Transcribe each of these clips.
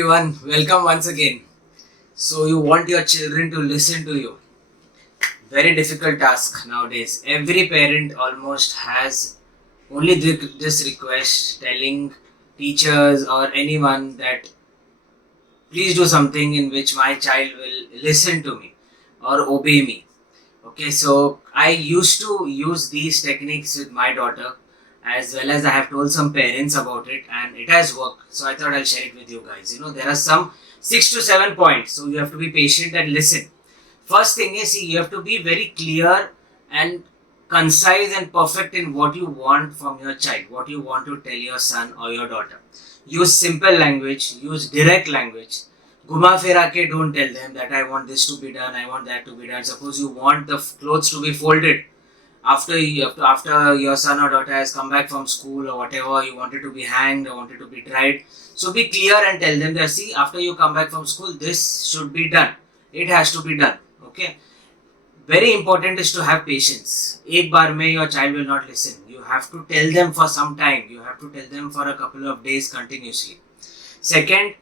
everyone, welcome once again. So you want your children to listen to you. Very difficult task nowadays. Every parent almost has only this request telling teachers or anyone that please do something in which my child will listen to me or obey me. Okay, so I used to use these techniques with my daughter as well as I have told some parents about it and it has worked. So I thought I'll share it with you guys. There are some 6 to 7 points. So you have to be patient and listen. First thing is, see, you have to be very clear and concise and perfect in what you want from your child, what you want to tell your son or your daughter. Use simple language, use direct language. Guma fera ke don't tell them that I want this to be done, I want that to be done. Suppose you want the clothes to be folded after your son or daughter has come back from school or whatever, you want it to be hanged or want it to be dried. So be clear and tell them that, see, after you come back from school, this should be done. It has to be done. Okay. Very important is to have patience. Ek baar mein your child will not listen. You have to tell them for some time. You have to tell them for a couple of days continuously. Second,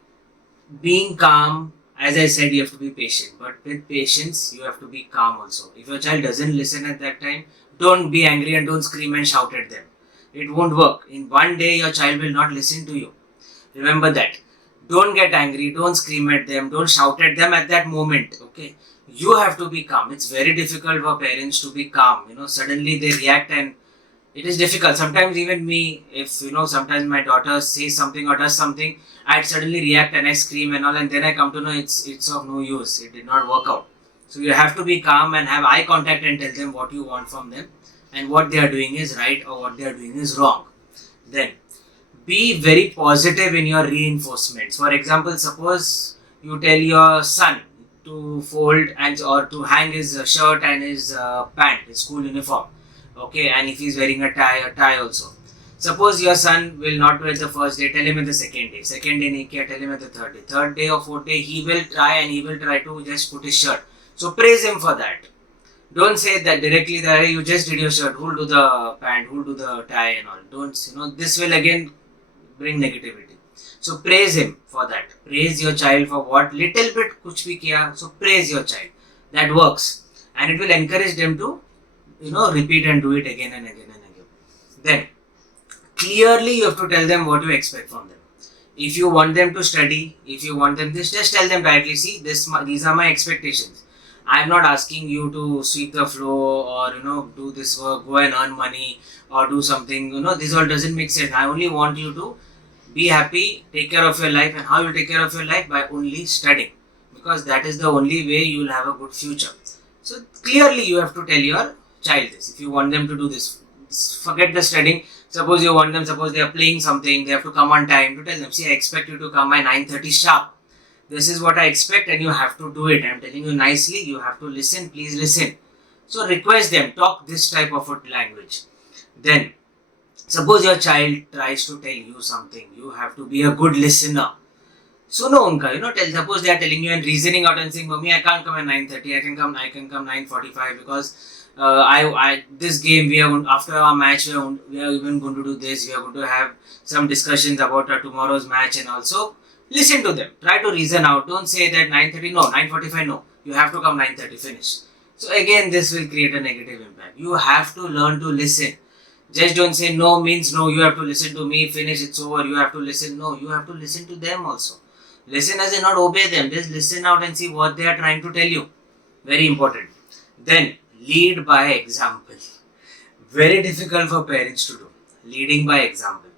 being calm. As I said, you have to be patient. But with patience, you have to be calm also. If your child doesn't listen at that time, don't be angry and don't scream and shout at them. It won't work. In one day, your child will not listen to you. Remember that. Don't get angry. Don't scream at them. Don't shout at them at that moment. Okay. You have to be calm. It's very difficult for parents to be calm. Suddenly they react and it is difficult. Sometimes even me, if sometimes my daughter says something or does something, I'd suddenly react and I scream and all, and then I come to know it's of no use. It did not work out. So you have to be calm and have eye contact and tell them what you want from them and what they are doing is right or what they are doing is wrong. Then be very positive in your reinforcements. For example, suppose you tell your son to fold or to hang his shirt and his pant, his school uniform. Okay, and if he's wearing a tie also. Suppose your son will not wear the first day, tell him at the second day. Second day, tell him at the third day. Third day or fourth day, he will try to just put his shirt. So praise him for that. Don't say that directly that you just did your shirt, who'll do the pant, who'll do the tie and all. Don't, this will again bring negativity. So praise him for that. Praise your child for what little bit kuch bhi kiya. So praise your child. That works. And it will encourage them to repeat and do it again and again and again. Then, clearly you have to tell them what you expect from them. If you want them to study, if you want them this, just tell them directly, see, these are my expectations. I am not asking you to sweep the floor or, do this work, go and earn money or do something, this all doesn't make sense. I only want you to be happy, take care of your life. And how you take care of your life? By only studying. Because that is the only way you will have a good future. So, clearly you have to tell your child this. If you want them to do this, forget the studying. Suppose you want them, suppose they are playing something, they have to come on time. To tell them, see, I expect you to come by 9:30 sharp. This is what I expect and you have to do it. I am telling you nicely, you have to listen, please listen. So request them, talk this type of language. Then, suppose your child tries to tell you something, you have to be a good listener. Suno unka, suppose they are telling you and reasoning out and saying, Mommy, I can't come at 9:30, I can come 9:45 because this game after our match we are even going to do this, we are going to have some discussions about tomorrow's match and also listen to them, try to reason out, don't say that 9:30 no, 9:45 no, you have to come 9:30 finish. So again this will create a negative impact. You have to learn to listen. Just don't say no means no, you have to listen to me, finish, it's over, you have to listen. No, you have to listen to them also. Listen as in not obey them, just listen out and see what they are trying to tell you. Very important. Then lead by example. Very difficult for parents to do. Leading by example.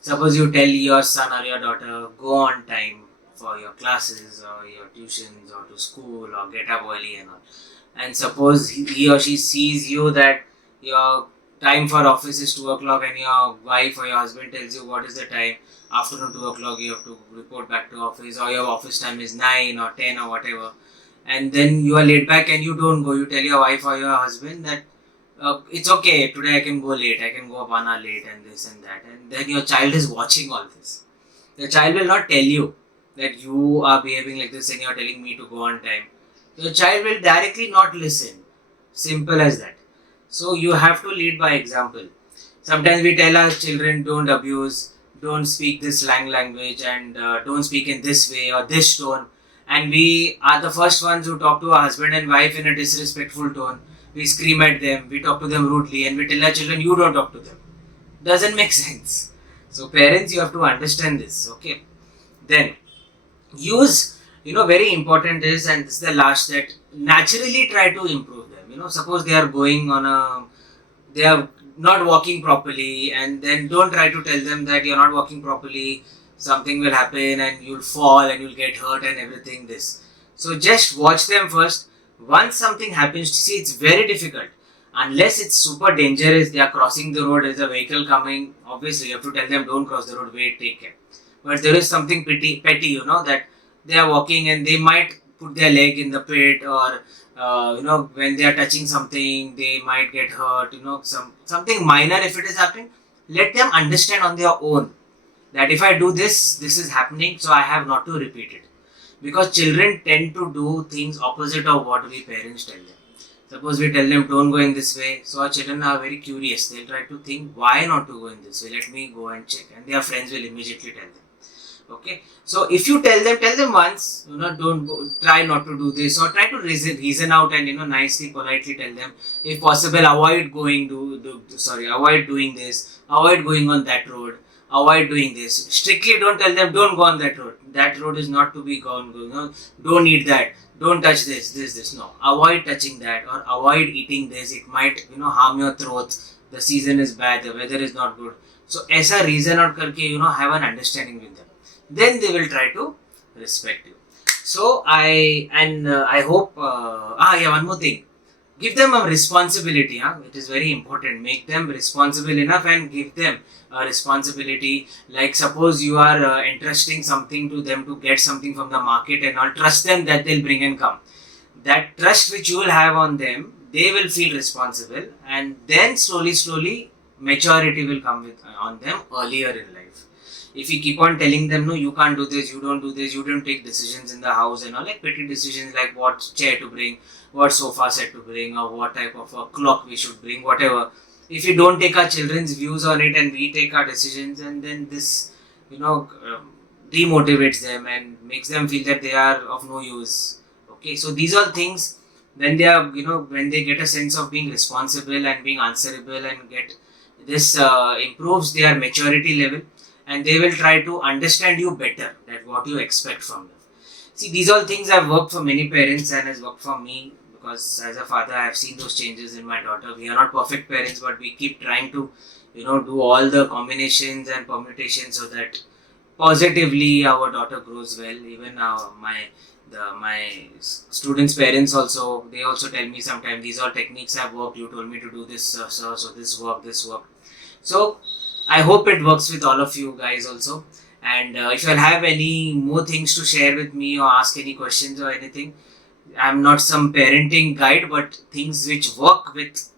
Suppose you tell your son or your daughter, go on time for your classes or your tuitions or to school or get up early and all. And suppose he or she sees you that your time for office is 2 o'clock and your wife or your husband tells you what is the time, afternoon 2 o'clock you have to report back to office or your office time is 9 or 10 or whatever. And then you are laid back and you don't go. You tell your wife or your husband that it's okay, today I can go late, I can go up 1 hour late and this and that. And then your child is watching all this. The child will not tell you that you are behaving like this and you are telling me to go on time. Your child will directly not listen. Simple as that. So you have to lead by example. Sometimes we tell our children don't abuse, don't speak this slang language, and don't speak in this way or this tone. And we are the first ones who talk to our husband and wife in a disrespectful tone. We scream at them, we talk to them rudely, and we tell our children, you don't talk to them. Doesn't make sense. So parents, you have to understand this, okay? Then use, very important is, and this is the last, that naturally try to improve them. Suppose they are going on they are not walking properly, and then don't try to tell them that you're not walking properly, something will happen and you'll fall and you'll get hurt and everything this. So just watch them first. Once something happens, see, it's very difficult. Unless it's super dangerous, they are crossing the road, there's a vehicle coming, obviously you have to tell them, don't cross the road, wait, take care. But there is something petty, that they are walking and they might put their leg in the pit, or when they are touching something, they might get hurt, something minor. If it is happening, let them understand on their own that if I do this, this is happening, so I have not to repeat it. Because children tend to do things opposite of what we parents tell them. Suppose we tell them, don't go in this way, so our children are very curious. They'll try to think, why not to go in this way? Let me go and check. And their friends will immediately tell them. Okay, so if you tell them once, don't go, try not to do this, or try to reason out and nicely, politely tell them, if possible, avoid avoid doing this, avoid going on that road, avoid doing this. Strictly don't tell them, don't go on that road. That road is not to be gone. Don't eat that. Don't touch this. No, avoid touching that, or avoid eating this. It might harm your throat. The season is bad. The weather is not good. So, ऐसा reason out करके have an understanding with them. Then they will try to respect you. So I hope. One more thing. Give them a responsibility. It is very important. Make them responsible enough and give them a responsibility. Like suppose you are entrusting something to them to get something from the market and all. Trust them that they'll bring and come. That trust which you will have on them, they will feel responsible, and then slowly maturity will come on them earlier in life. If you keep on telling them, no, you can't do this, you don't do this, you don't take decisions in the house and all, like petty decisions like what chair to bring, what sofa set to bring, or what type of a clock we should bring, whatever. If you don't take our children's views on it and we take our decisions, and then this, demotivates them and makes them feel that they are of no use. Okay, so these are things when they are, when they get a sense of being responsible and being answerable and get this improves their maturity level, and they will try to understand you better, that what you expect from them. See, these all things have worked for many parents and has worked for me, because as a father I have seen those changes in my daughter. We are not perfect parents, but we keep trying to do all the combinations and permutations so that positively our daughter grows well. Even my students' parents also, they also tell me sometimes, these all techniques have worked, you told me to do this, sir, so this worked. So I hope it works with all of you guys also. And if you have any more things to share with me or ask any questions or anything, I'm not some parenting guide, but things which work with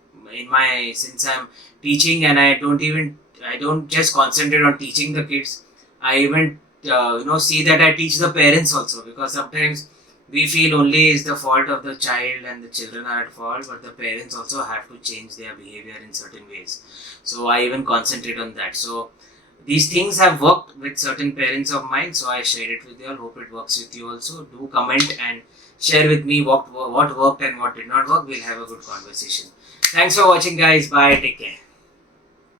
since I'm teaching, and I don't just concentrate on teaching the kids. I even see that I teach the parents also, because sometimes we feel only is the fault of the child and the children are at fault, but the parents also have to change their behavior in certain ways. So I even concentrate on that. So these things have worked with certain parents of mine, so I shared it with you all. Hope it works with you also. Do comment and share with me what worked and what did not work. We'll have a good conversation. Thanks for watching, guys. Bye. Take care.